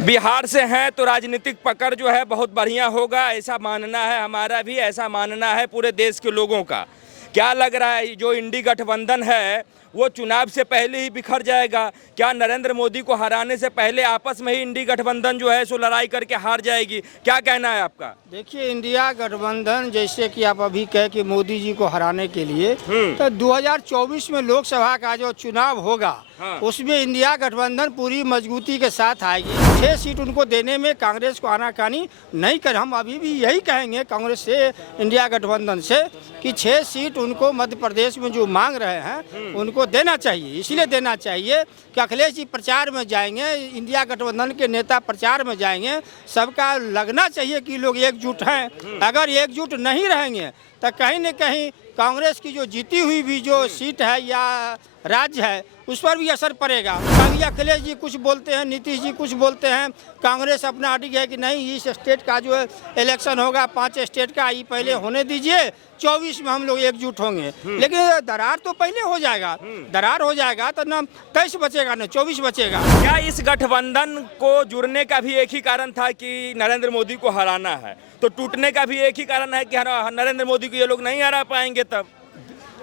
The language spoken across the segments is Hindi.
बिहार से हैं तो राजनीतिक पकड़ जो है बहुत बढ़िया होगा, ऐसा मानना है हमारा भी, ऐसा मानना है पूरे देश के लोगों का। क्या लग रहा है जो इंडी गठबंधन है वो चुनाव से पहले ही बिखर जाएगा? क्या नरेंद्र मोदी को हराने से पहले आपस में ही इंडी गठबंधन जो है सो लड़ाई करके हार जाएगी? क्या कहना है आपका? देखिए, इंडिया गठबंधन जैसे कि आप अभी कहे कि मोदी जी को हराने के लिए तो 2024 में लोकसभा का जो चुनाव होगा उसमें इंडिया गठबंधन पूरी मजबूती के साथ आएगी। 6 सीट उनको देने में कांग्रेस को आनाकानी नहीं कर। हम अभी भी यही कहेंगे कांग्रेस से, इंडिया गठबंधन से, कि 6 सीट उनको मध्य प्रदेश में जो मांग रहे हैं उनको देना चाहिए। इसलिए देना चाहिए कि अखिलेश जी प्रचार में जाएंगे, इंडिया गठबंधन के नेता प्रचार में जाएंगे, सबका लगना चाहिए कि लोग एकजुट हैं। अगर एकजुट नहीं रहेंगे तो कहीं न कहीं कांग्रेस की जो जीती हुई भी जो सीट है या राज्य है उस पर भी असर पड़ेगा। कभी अखिलेश जी कुछ बोलते हैं, नीतीश जी कुछ बोलते हैं, कांग्रेस अपना अड़ी है कि नहीं इस स्टेट का जो इलेक्शन होगा 5 स्टेट का, ये पहले होने दीजिए, 24 में हम लोग एकजुट होंगे। लेकिन दरार तो पहले हो जाएगा, दरार हो जाएगा तो न 23 बचेगा न 24 बचेगा। क्या इस गठबंधन को जुड़ने का भी एक ही कारण था कि नरेंद्र मोदी को हराना है, तो टूटने का भी एक ही कारण है कि नरेंद्र मोदी को ये लोग नहीं हरा पाएंगे? तब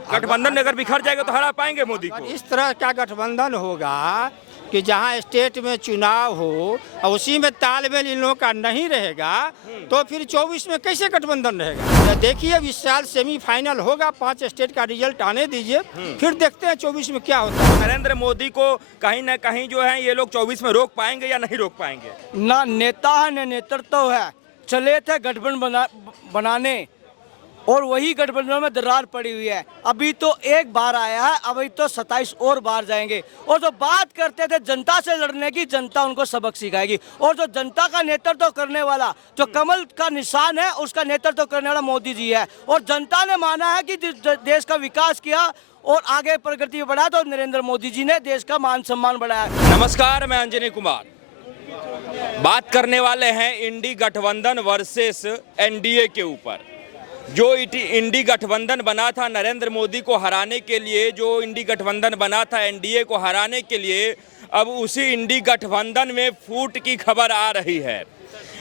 गठबंधन अगर बिखर जाएगा तो हरा पाएंगे मोदी को? इस तरह का गठबंधन होगा कि जहां स्टेट में चुनाव हो और उसी में तालमेल इन लोगों का नहीं रहेगा तो फिर 24 में कैसे गठबंधन रहेगा? देखिए, अब इस साल सेमीफाइनल होगा, 5 स्टेट का रिजल्ट आने दीजिए, फिर देखते हैं 24 में क्या होता है। नरेंद्र मोदी को कहीं ना कहीं जो है ये लोग 24 में रोक पाएंगे या नहीं रोक पाएंगे? ना नेता है न नेतृत्व है। चले थे गठबंधन बनाने और वही गठबंधन में दरार पड़ी हुई है। अभी तो एक बार आया है, अभी तो 27 और बार जाएंगे। और जो बात करते थे जनता से लड़ने की, जनता उनको सबक सिखाएगी। और जो जनता का नेतृत्व करने वाला, जो कमल का निशान है, उसका नेतृत्व करने वाला मोदी जी है। और जनता ने माना है कि देश का विकास किया और आगे प्रगति बढ़ाया तो नरेंद्र मोदी जी ने देश का मान सम्मान बढ़ाया। नमस्कार, मैं अंजनी कुमार। बात करने वाले हैं इंडी गठबंधन वर्सेस एनडीए के ऊपर। जो इंडी गठबंधन बना था नरेंद्र मोदी को हराने के लिए, जो इंडी गठबंधन बना था एनडीए को हराने के लिए, अब उसी इंडी गठबंधन में फूट की खबर आ रही है।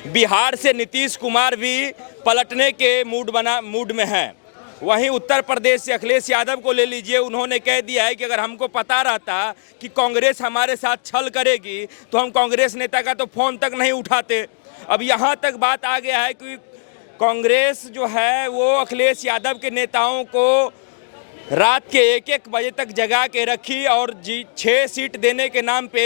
बिहार से नीतीश कुमार भी पलटने के मूड में हैं। वहीं उत्तर प्रदेश से अखिलेश यादव को ले लीजिए, उन्होंने कह दिया है कि अगर हमको पता रहता कि कांग्रेस हमारे साथ छल करेगी तो हम कांग्रेस नेता का तो फ़ोन तक नहीं उठाते। अब यहाँ तक बात आ गया है कि कांग्रेस जो है वो अखिलेश यादव के नेताओं को रात के 1-1 बजे तक जगा के रखी और 6 सीट देने के नाम पे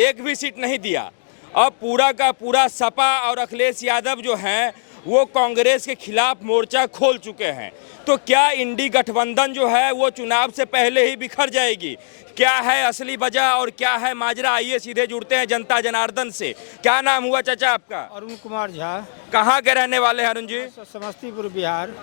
एक भी सीट नहीं दिया। अब पूरा का पूरा सपा और अखिलेश यादव जो हैं वो कांग्रेस के खिलाफ मोर्चा खोल चुके हैं। तो क्या इंडी गठबंधन जो है वो चुनाव से पहले ही बिखर जाएगी? क्या है असली वजह और क्या है माजरा? आइए सीधे जुड़ते हैं जनता जनार्दन से। क्या नाम हुआ चाचा आपका? अरुण कुमार झा। कहाँ के रहने वाले हैं अरुण जी? समस्तीपुर, बिहार।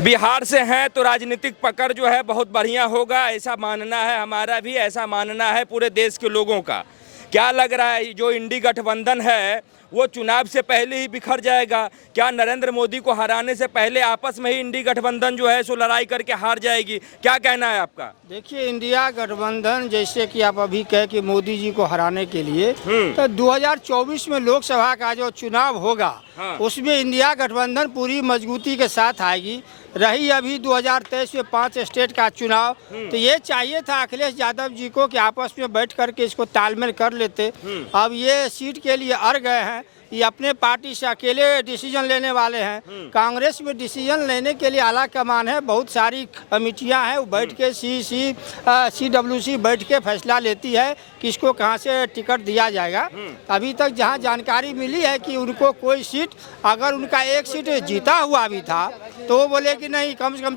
बिहार से हैं तो राजनीतिक पकड़ जो है बहुत बढ़िया होगा, ऐसा मानना है हमारा भी, ऐसा मानना है पूरे देश के लोगों का। क्या लग रहा है जो इंडी गठबंधन है वो चुनाव से पहले ही बिखर जाएगा? क्या नरेंद्र मोदी को हराने से पहले आपस में ही इंडी गठबंधन जो है सो लड़ाई करके हार जाएगी? क्या कहना है आपका? देखिए, इंडिया गठबंधन जैसे कि आप अभी कहे कि मोदी जी को हराने के लिए तो 2024 में लोकसभा का जो चुनाव होगा उसमें इंडिया गठबंधन पूरी मजबूती के साथ आएगी। रही अभी 2023 में 5 स्टेट का चुनाव, तो ये चाहिए था अखिलेश यादव जी को कि आपस में बैठ करके इसको तालमेल कर लेते। अब ये सीट के लिए अड़ गए हैं, ये अपने पार्टी से अकेले डिसीजन लेने वाले हैं। कांग्रेस में डिसीजन लेने के लिए आला कमान है, बहुत सारी कमेटियां हैं, वो बैठ के CWC बैठ के फैसला लेती है कि इसको कहां से टिकट दिया जाएगा। अभी तक जहां जानकारी मिली है कि उनको कोई सीट, अगर उनका एक सीट जीता हुआ भी था तो वो बोले कि नहीं, कम से कम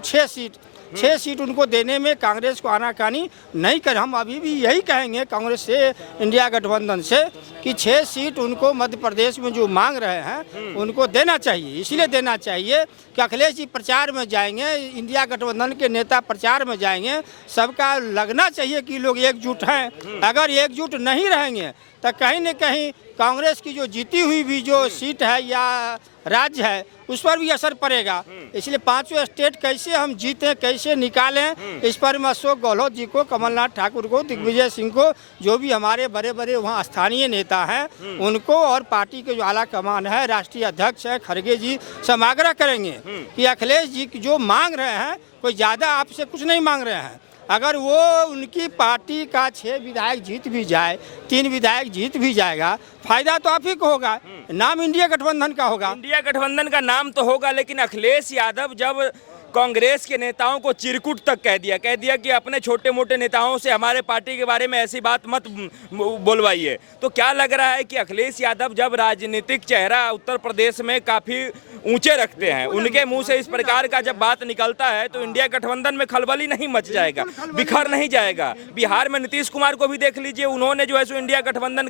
6 सीट उनको देने में कांग्रेस को आनाकानी नहीं कर। हम अभी भी यही कहेंगे कांग्रेस से, इंडिया गठबंधन से, कि 6 सीट उनको मध्य प्रदेश में जो मांग रहे हैं उनको देना चाहिए। इसलिए देना चाहिए कि अखिलेश जी प्रचार में जाएंगे, इंडिया गठबंधन के नेता प्रचार में जाएंगे, सबका लगना चाहिए कि लोग एकजुट हैं। अगर एकजुट नहीं रहेंगे तो कहीं न कहीं कांग्रेस की जो जीती हुई भी जो सीट है या राज्य है उस पर भी असर पड़ेगा। इसलिए पांचों स्टेट कैसे हम जीतें, कैसे निकालें, इस पर मैं अशोक गहलोत जी को, कमलनाथ ठाकुर को, दिग्विजय सिंह को, जो भी हमारे बड़े बड़े वहाँ स्थानीय नेता हैं उनको, और पार्टी के जो आला कमान है, राष्ट्रीय अध्यक्ष है खड़गे जी, हम आग्रह करेंगे कि अखिलेश जी जो मांग रहे हैं कोई ज़्यादा आपसे कुछ नहीं मांग रहे हैं। अगर वो उनकी पार्टी का 6 विधायक जीत भी जाए, 3 विधायक जीत भी जाएगा, फायदा तो आप ही को होगा, नाम इंडिया गठबंधन का होगा। इंडिया गठबंधन का नाम तो होगा, लेकिन अखिलेश यादव जब कांग्रेस के नेताओं को चिरकुट तक कह दिया कि अपने छोटे मोटे नेताओं से हमारे पार्टी के बारे में ऐसी बात मत बोलवाइए, तो क्या लग रहा है कि अखिलेश यादव जब राजनीतिक चेहरा उत्तर प्रदेश में काफ़ी ऊंचे रखते हैं, उनके मुंह से इस प्रकार का जब बात निकलता है तो इंडिया गठबंधन में खलबली नहीं मच जाएगा, बिखर नहीं जाएगा। बिहार में नीतीश कुमार को भी देख लीजिए, उन्होंने जो है सो इंडिया गठबंधन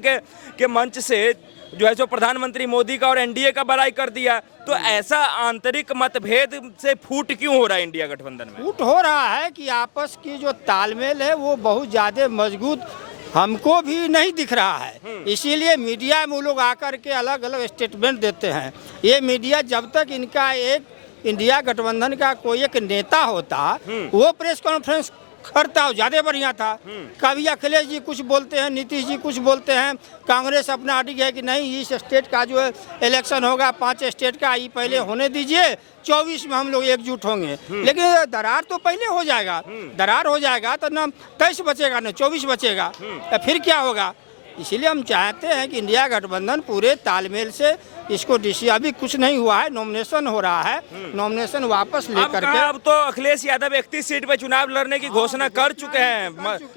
के मंच से जो है सो प्रधानमंत्री मोदी का और एनडीए का बड़ाई कर दिया। तो ऐसा आंतरिक मतभेद से फूट क्यों हो रहा है इंडिया गठबंधन में? फूट हो रहा है कि आपस की जो तालमेल है वो बहुत ज़्यादा मजबूत हमको भी नहीं दिख रहा है। इसीलिए मीडिया में वो लोग आकर के अलग अलग स्टेटमेंट देते हैं। ये मीडिया जब तक इनका एक इंडिया गठबंधन का कोई एक नेता होता वो प्रेस कॉन्फ्रेंस करता हो ज़्यादा बढ़िया था। कभी अखिलेश जी कुछ बोलते हैं, नीतीश जी कुछ बोलते हैं, कांग्रेस अपना अड़ी है कि नहीं इस स्टेट का जो है इलेक्शन होगा 5 स्टेट का, ये पहले होने दीजिए, 24 में हम लोग एकजुट होंगे। लेकिन दरार तो पहले हो जाएगा, दरार हो जाएगा तो ना 23 बचेगा ना 24 बचेगा, तो फिर क्या होगा। इसीलिए हम चाहते हैं कि इंडिया गठबंधन पूरे तालमेल से इसको अभी कुछ नहीं हुआ है, नॉमिनेशन हो रहा है, नॉमिनेशन वापस लेकर के अब तो अखिलेश यादव 31 सीट पे चुनाव लड़ने की घोषणा कर चुके हैं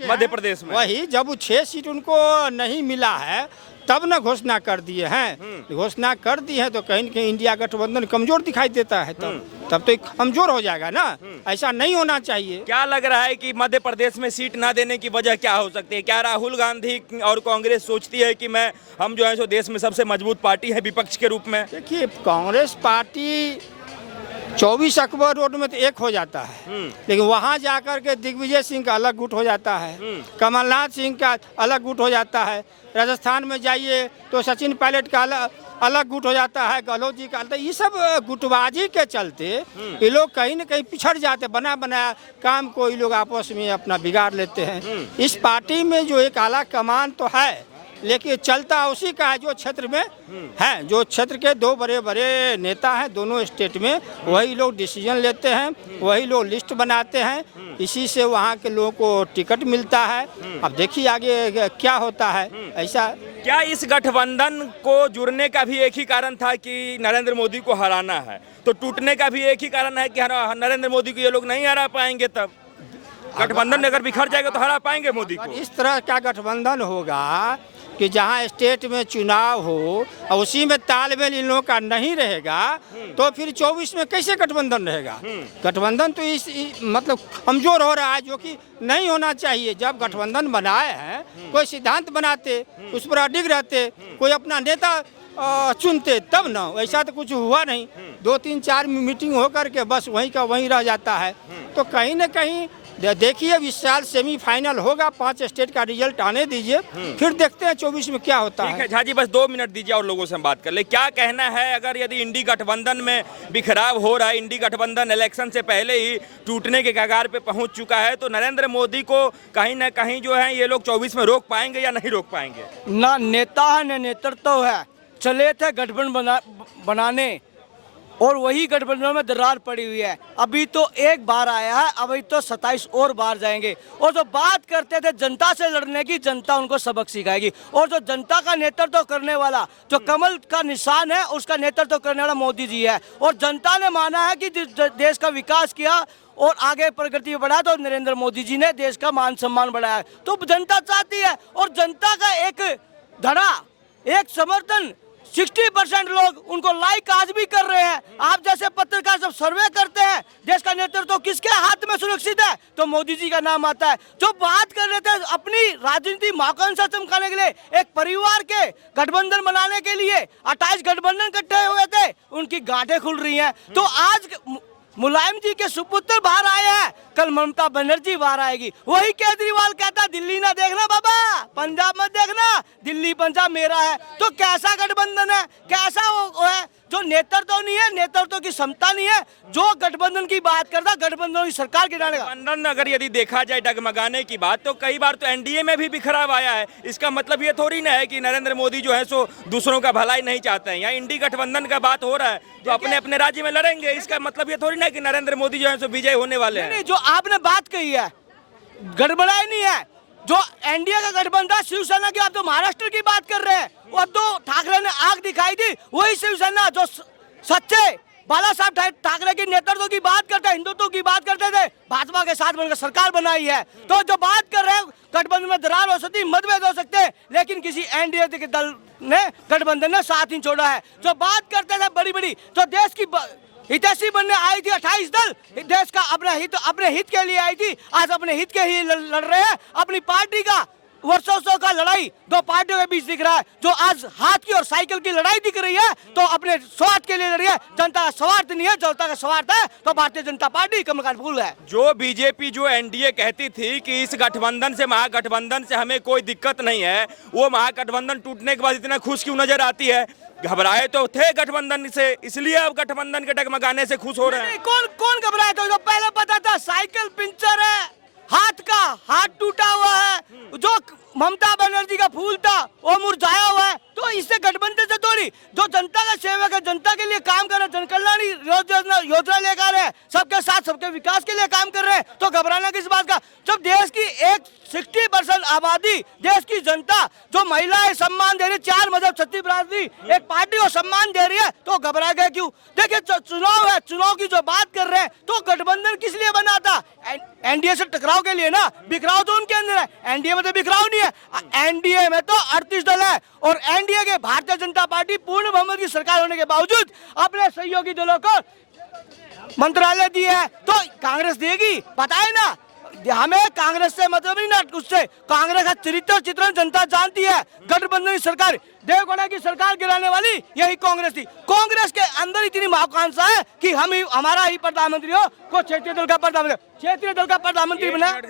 मध्य प्रदेश में। वही जब 6 सीट उनको नहीं मिला है तब न घोषणा कर दिए हैं, घोषणा कर दी है तो कहीं न कहीं इंडिया गठबंधन कमजोर दिखाई देता है, तब तो कमजोर हो जाएगा ना, ऐसा नहीं होना चाहिए। क्या लग रहा है कि मध्य प्रदेश में सीट ना देने की वजह क्या हो सकती है? क्या राहुल गांधी और कांग्रेस सोचती है कि हम जो है सो देश में सबसे मजबूत पार्टी है विपक्ष के रूप में? देखिए कांग्रेस पार्टी 24 अकबर रोड में तो एक हो जाता है, लेकिन वहाँ जाकर के दिग्विजय सिंह का अलग गुट हो जाता है, कमलनाथ सिंह का अलग गुट हो जाता है, राजस्थान में जाइए तो सचिन पायलट का अलग गुट हो जाता है, गहलोत जी का। ये सब गुटबाजी के चलते ये लोग कहीं न कहीं पिछड़ जाते, बना बनाया काम को ये लोग आपस में अपना बिगाड़ लेते हैं। इस पार्टी में जो एक आला कमान तो है, लेकिन चलता उसी का है जो क्षेत्र में है, जो क्षेत्र के 2 बड़े बड़े नेता हैं दोनों स्टेट में, वही लोग डिसीजन लेते हैं, वही लोग लिस्ट बनाते हैं, इसी से वहाँ के लोगों को टिकट मिलता है। अब देखिए आगे क्या होता है। ऐसा क्या इस गठबंधन को जुड़ने का भी एक ही कारण था कि नरेंद्र मोदी को हराना है, तो टूटने का भी एक ही कारण है कि नरेंद्र मोदी को ये लोग नहीं हरा पाएंगे? तब गठबंधन अगर बिखर जाएगा तो हरा पाएंगे मोदी को? इस तरह का गठबंधन होगा कि जहां स्टेट में चुनाव हो और उसी में तालमेल इन लोगों का नहीं रहेगा तो फिर 24 में कैसे गठबंधन रहेगा? गठबंधन तो मतलब कमजोर हो रहा है, जो कि नहीं होना चाहिए। जब गठबंधन बनाए हैं कोई सिद्धांत बनाते, उस पर अडिग रहते, कोई अपना नेता चुनते, तब ना। ऐसा तो कुछ हुआ नहीं, 2-3-4 मीटिंग होकर के बस वहीं का वहीं रह जाता है। तो कहीं न कहीं देखिए इस साल सेमीफाइनल होगा, 5 स्टेट का रिजल्ट आने दीजिए, फिर देखते हैं 24 में क्या होता है। ठीक है झा जी, बस 2 मिनट दीजिए और लोगों से हम बात कर ले। क्या कहना है अगर यदि इंडी गठबंधन में बिखराव हो रहा है, इंडी गठबंधन इलेक्शन से पहले ही टूटने के कगार पे पहुंच चुका है, तो नरेंद्र मोदी को कहीं ना कहीं जो है ये लोग 24 में रोक पाएंगे या नहीं रोक पाएंगे? ना नेता है न नेतृत्व है। चले थे गठबंधन बनाने और वही गठबंधन में दरार पड़ी हुई है। अभी तो एक बार आया है, अभी तो 27 और बार जाएंगे। और जो बात करते थे जनता से लड़ने की, जनता उनको सबक सिखाएगी। और जो जनता का नेतृत्व करने वाला, जो कमल का निशान है, उसका नेतृत्व करने वाला मोदी जी है। और जनता ने माना है कि देश का विकास किया और आगे प्रगति बढ़ा तो नरेंद्र मोदी जी ने देश का मान सम्मान बढ़ाया। तो जनता चाहती है और जनता का एक धड़ा, एक समर्थन 60% लोग उनको लाइक आज भी कर रहे हैं। आप जैसे पत्रकार सब सर्वे करते हैं देश का नेतृत्व किसके हाथ में सुरक्षित है, तो मोदी जी का नाम आता है। जो बात कर रहे थे अपनी राजनीति महाकंसा चमकाने के लिए, एक परिवार के गठबंधन बनाने के लिए 28 गठबंधन इकट्ठे हुए थे, उनकी गांठें खुल रही हैं। तो आज मुलायम जी के सुपुत्र बाहर आए हैं, कल ममता बनर्जी बाहर आएगी। वही केजरीवाल कहता दिल्ली ना देखना बाबा, पंजाब मत देखना, दिल्ली पंजाब मेरा है। तो कैसा गठबंधन है, कैसा वो है? जो नेतृत्व नहीं है, नेतृत्व की क्षमता नहीं है, जो गठबंधन की बात करता, गठबंधन की सरकार गिराने का। गठबंधन अगर यदि देखा जाए डगमगाने की बात, तो कई बार तो एनडीए में भी बिखराव आया है। इसका मतलब ये थोड़ी ना है कि नरेंद्र मोदी जो है सो दूसरों का भलाई नहीं चाहते हैं। यहाँ इंडी गठबंधन का बात हो रहा है, तो अपने अपने राज्य में लड़ेंगे। इसका मतलब ये थोड़ी ना कि नरेंद्र मोदी जो है सो विजय होने वाले हैं। नहीं, जो आपने बात कही है गड़बड़ाई नहीं है। जो एनडीए का गठबंधन था शिवसेना की, आप तो महाराष्ट्र की बात कर रहे हैं। वो तो ठाकरे ने आग दिखाई थी, वही शिवसेना जो सच्चे बाला साहब ठाकरे के नेतृत्व की बात करते, हिंदुत्व की बात करते थे, भाजपा के साथ मिलकर सरकार बनाई है। तो जो बात कर रहे हैं गठबंधन में दरार हो सकती, मतभेद हो सकते हैं, लेकिन किसी एनडीए के दल ने गठबंधन ने साथ नहीं छोड़ा है। जो बात करते थे बड़ी बड़ी, जो देश की हितैषी बनने आई थी 28 दल, देश का अपने हित के लिए आई थी, आज अपने हित के ही लड़ रहे हैं। अपनी पार्टी का वर्षों का लड़ाई दो पार्टियों के बीच दिख रहा है। जो आज हाथ की और साइकिल की लड़ाई दिख रही है, तो अपने स्वार्थ के लिए लड़ रही है। जनता का स्वार्थ नहीं है, जनता का स्वार्थ है तो भारतीय जनता पार्टी कमल का फूल है। जो बीजेपी जो एनडीए कहती थी कि इस गठबंधन से, महागठबंधन से हमें कोई दिक्कत नहीं है, वो महागठबंधन टूटने के बाद इतना खुश क्यों नजर आती है? घबराए तो थे गठबंधन से, इसलिए अब गठबंधन के डगमगाने से खुश हो रहे हैं। कौन घबराया था? जो पहले पता था साइकिल पंचर है, हाथ टूटा हुआ है, जो ममता बनर्जी का फूल था वो मुरझाया हुआ है, तो इससे गठबंधन से थोड़ी। जो जनता का सेवक है, जनता के लिए काम कर रहे, जन कल्याणी योजना लेकर रहे, सबके साथ सबके विकास के लिए काम कर रहे हैं, तो घबराना किस बात का? जब देश की 60% आबादी, देश की जनता, जो महिलाएं सम्मान दे रही, 4 मजहब 36 बिरादरी, एक पार्टी को सम्मान दे रही है, तो घबरा गए क्यों? देखिए चुनाव है, चुनाव की जो बात कर रहे हैं, तो गठबंधन किस लिए बना था? एनडीए से टकराव के लिए ना। बिखराव तो उनके अंदर है, एनडीए में तो बिखराव नहीं है। एनडीए में तो 38 दल है, और एनडीए के भारतीय जनता पार्टी पूर्ण बहुमत की सरकार होने के बावजूद अपने सहयोगी दलों को मंत्रालय दिए है, तो कांग्रेस देगी? बताए ना, हमें कांग्रेस से मतलब नहीं ना, उससे कांग्रेस का चरित्र चित्रण जनता जानती है। गठबंधन की सरकार, देवगौड़ा की सरकार गिराने वाली यही कांग्रेस थी। कांग्रेस के अंदर इतनी महत्वाकांक्षा है कि हमारा ही प्रधानमंत्री हो, को क्षेत्रीय दल का प्रधानमंत्री बना।